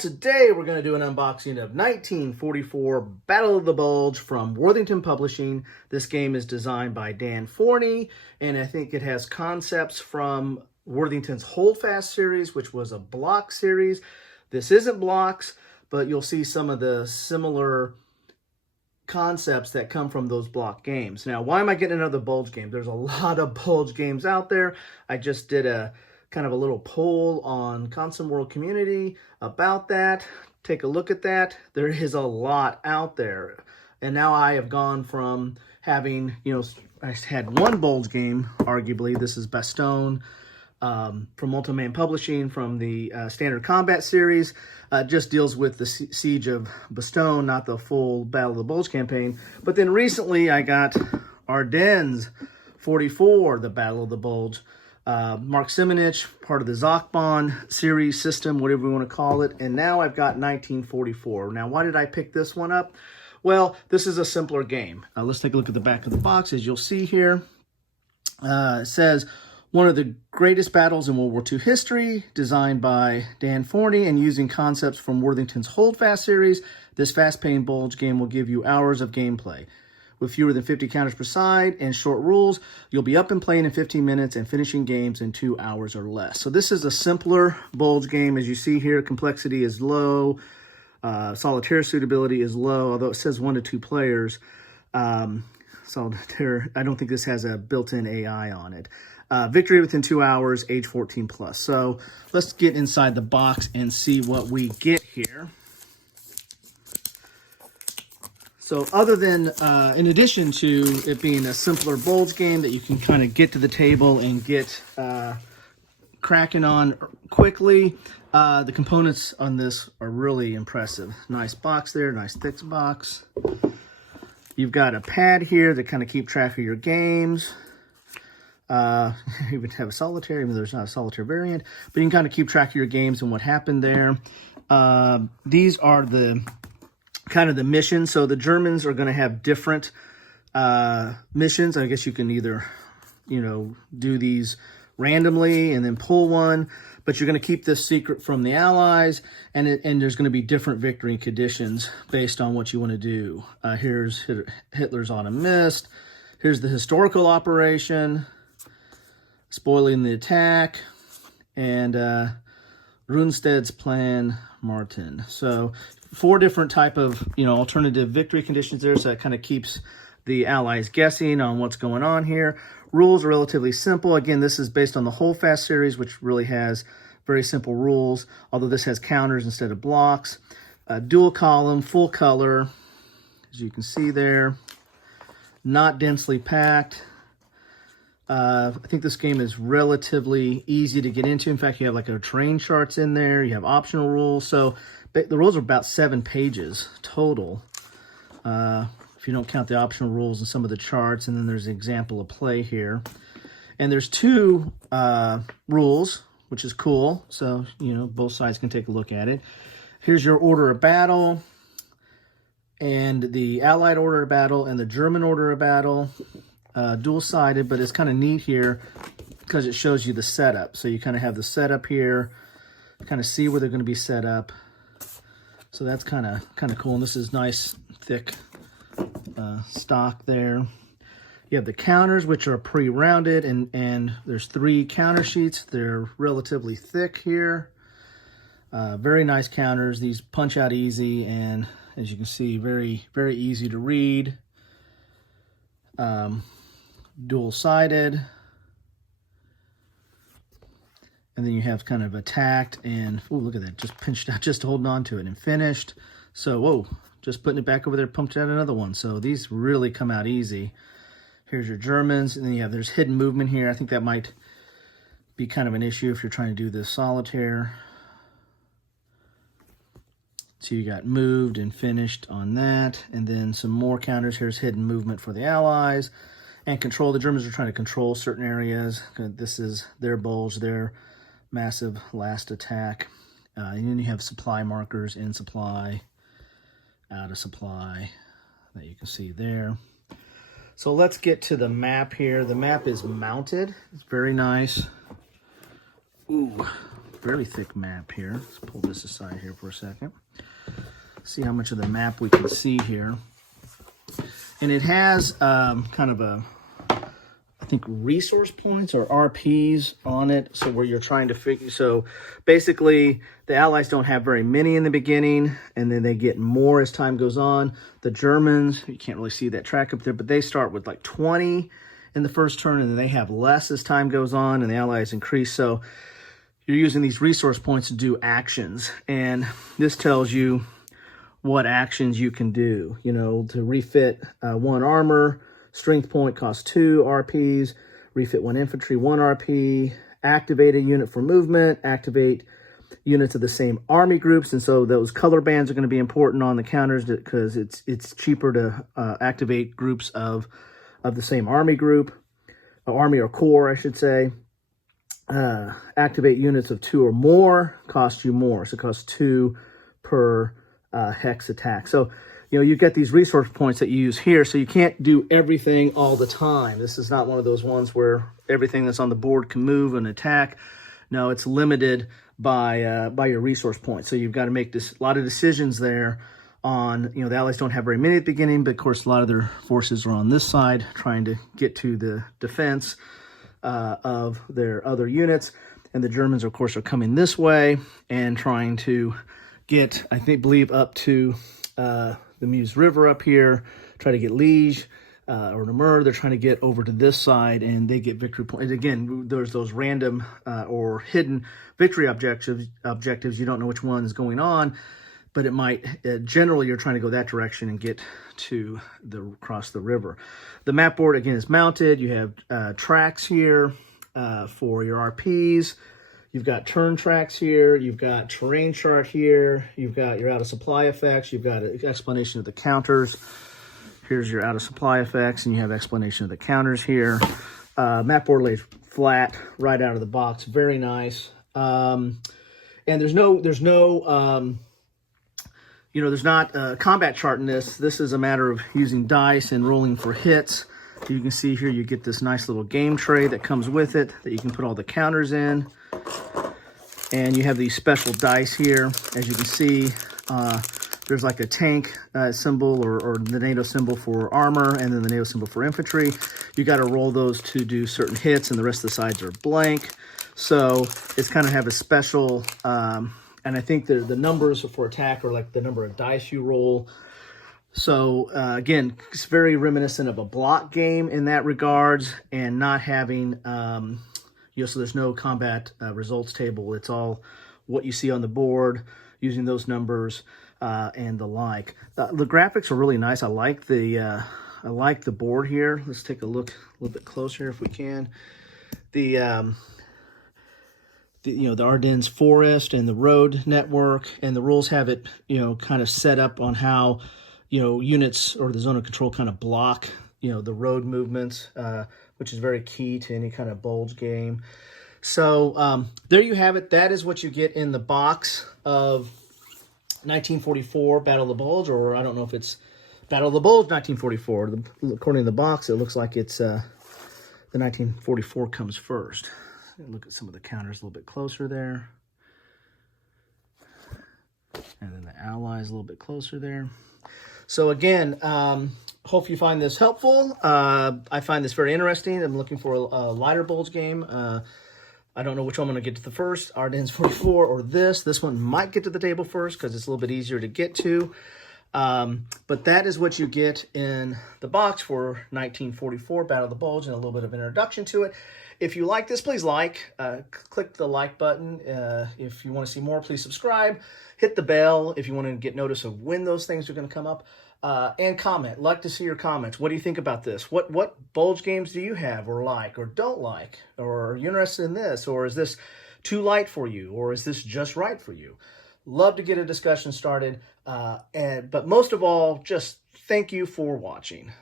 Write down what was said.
today we're going to do an unboxing of 1944 Battle of the Bulge from Worthington Publishing. This game is designed by Dan Forney, and I think it has concepts from Worthington's Holdfast series, which was a block series. This isn't blocks, but you'll see some of the similar concepts that come from those block games. Now, why am I getting another Bulge game? There's a lot of Bulge games out there. I just did a kind of a little poll on Console World community about that. Take a look at that. There is a lot out there. And now I have gone from having, I had one Bulge game, arguably. This is Bastogne from Ultimatum Publishing from the Standard Combat series. Just deals with the Siege of Bastogne, not the full Battle of the Bulge campaign. But then recently I got Ardennes 44, the Battle of the Bulge. Mark Simonich, part of the Zachbon series system, whatever we want to call it. And now I've got 1944. Now, why did I pick this one up? Well, this is a simpler game. Let's take a look at the back of the box. As you'll see here, it says, one of the greatest battles in World War II history, designed by Dan Forney and using concepts from Worthington's Holdfast series. This fast-paced Bulge game will give you hours of gameplay. With fewer than 50 counters per side and short rules, you'll be up and playing in 15 minutes and finishing games in 2 hours or less. So this is a simpler Bulge game. As you see here, complexity is low. Solitaire suitability is low, although it says 1 to 2 players. Solitaire, I don't think this has a built-in AI on it. Victory within 2 hours, age 14 plus. So let's get inside the box and see what we get here. So other than, in addition to it being a simpler Bulge game that you can kind of get to the table and get cracking on quickly, the components on this are really impressive. Nice box there, nice thick box. You've got a pad here to kind of keep track of your games. You even have a solitaire, even though there's not a solitaire variant, but you can kind of keep track of your games and what happened there. These are the kind of the missions. So the Germans are going to have different missions. I guess you can either, do these randomly and then pull one, but you're going to keep this secret from the Allies, and there's going to be different victory conditions based on what you want to do. Here's Hitler's Autumn Mist. Here's the historical operation, spoiling the attack, and Rundstedt's Plan Martin. So 4 different type of, alternative victory conditions there, so that kind of keeps the Allies guessing on what's going on here. Rules are relatively simple. Again, this is based on the Holdfast series, which really has very simple rules, although this has counters instead of blocks. Dual column, full color, as you can see there. Not densely packed. I think this game is relatively easy to get into. In fact, you have like a terrain charts in there. You have optional rules. So the rules are about 7 pages total, if you don't count the optional rules and some of the charts. And then there's an example of play here. And there's 2 rules, which is cool. So, both sides can take a look at it. Here's your order of battle, and the Allied order of battle, and the German order of battle. Dual-sided, but it's kind of neat here because it shows you the setup. So you kind of have the setup here, kind of see where they're going to be set up. So that's kind of cool. And this is nice, thick stock there. You have the counters, which are pre-rounded, and there's 3 counter sheets. They're relatively thick here. Very nice counters. These punch out easy, and as you can see, very, very easy to read. Dual-sided, and then you have kind of attacked and, oh, look at that, just pinched out, just holding on to it, and finished. So, whoa, just putting it back over there, pumped out another one. So these really come out easy. Here's your Germans, and then there's hidden movement here. I think that might be kind of an issue if you're trying to do this solitaire. So you got moved and finished on that, and then some more counters. Here's hidden movement for the Allies. And control, the Germans are trying to control certain areas. This is their Bulge, their massive last attack. And then you have supply markers, in supply, out of supply, that you can see there. So let's get to the map here. The map is mounted. It's very nice. Ooh, fairly thick map here. Let's pull this aside here for a second. See how much of the map we can see here. And it has kind of a, I think, resource points or RPs on it. So where you're trying to figure, so basically the Allies don't have very many in the beginning, and then they get more as time goes on. The Germans, you can't really see that track up there, but they start with like 20 in the first turn, and then they have less as time goes on, and the Allies increase. So you're using these resource points to do actions, and this tells you what actions you can do. You know, to refit 1 armor, strength point costs 2 RPs, refit 1 infantry, 1 RP, activate a unit for movement, activate units of the same army groups. And so those color bands are going to be important on the counters because it's cheaper to activate groups of the same army group, army or corps, I should say. Activate units of 2 or more costs you more. So it costs 2 per hex attack. So, you know, you get these resource points that you use here, so you can't do everything all the time. This is not one of those ones where everything that's on the board can move and attack. No, it's limited by your resource points. So you've got to make a lot of decisions there on, you know, the Allies don't have very many at the beginning, but of course a lot of their forces are on this side trying to get to the defense of their other units. And the Germans, of course, are coming this way and trying to get, believe up to the Meuse River up here, try to get Liege or Namur. They're trying to get over to this side, and they get victory points. Again, there's those random or hidden victory objectives. You don't know which one is going on, but it might, generally you're trying to go that direction and get to across the river. The map board, again, is mounted. You have tracks here for your RPs. You've got turn tracks here. You've got terrain chart here. You've got your out of supply effects. You've got an explanation of the counters. Here's your out of supply effects, and you have explanation of the counters here. Map board lays flat right out of the box. Very nice. And there's not a combat chart in this. This is a matter of using dice and rolling for hits. You can see here you get this nice little game tray that comes with it that you can put all the counters in. And you have these special dice here. As you can see, there's like a tank symbol or the NATO symbol for armor, and then the NATO symbol for infantry. You got to roll those to do certain hits, and the rest of the sides are blank. So it's kind of have a special, and I think the numbers for attack are like the number of dice you roll. So again, it's very reminiscent of a block game in that regards, and not having, so there's no combat results table. It's all what you see on the board, using those numbers and the like. The graphics are really nice. I like the board here. Let's take a look a little bit closer if we can. The Ardennes forest and the road network, and the rules have it, kind of set up on how, units or the zone of control kind of block, the road movements, which is very key to any kind of Bulge game. So there you have it. That is what you get in the box of 1944 Battle of the Bulge, or I don't know if it's Battle of the Bulge 1944. According to the box, it looks like it's the 1944 comes first. Look at some of the counters a little bit closer there. And then the Allies a little bit closer there. So again, hope you find this helpful. I find this very interesting. I'm looking for a lighter Bulge game. I don't know which one I'm going to get to the first, Ardennes 44 or this. This one might get to the table first because it's a little bit easier to get to. But that is what you get in the box for 1944 Battle of the Bulge, and a little bit of introduction to it. If you like this, please click the like button. If you want to see more, please subscribe. Hit the bell if you want to get notice of when those things are going to come up. And comment. Like to see your comments. What do you think about this? What Bulge games do you have or like or don't like? Or are you interested in this? Or is this too light for you? Or is this just right for you? Love to get a discussion started. But most of all, just thank you for watching.